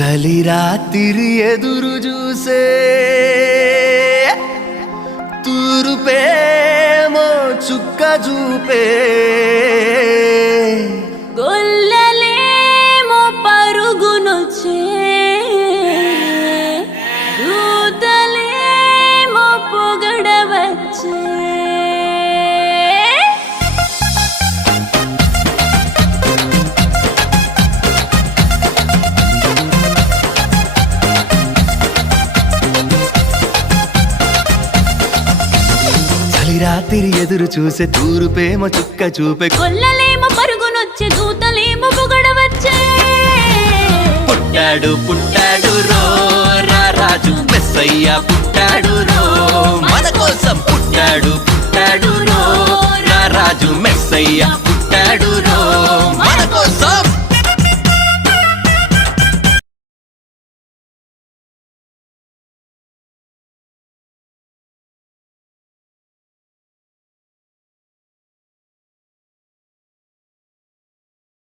చలి రాత్రి ఎదురు చూసే తూరుపేమో చుక్క చూపే గొల్లలేమో పరుగునొచ్చే దూతలేమో పొగడవచ్చే రాత్రి ఎదురు చూసే తూరుపేమో చుక్క చూపే గొల్లలేమో పరుగునొచ్చే దూతలేమో పొగడవచ్చే పుట్టాడు పుట్టాడు రో రాజు మెస్సయ్య పుట్టాడు రో మన కోసం పుట్టాడు పుట్టాడు రో రాజు మెస్సయ్య పుట్టాడు రో మన కోసం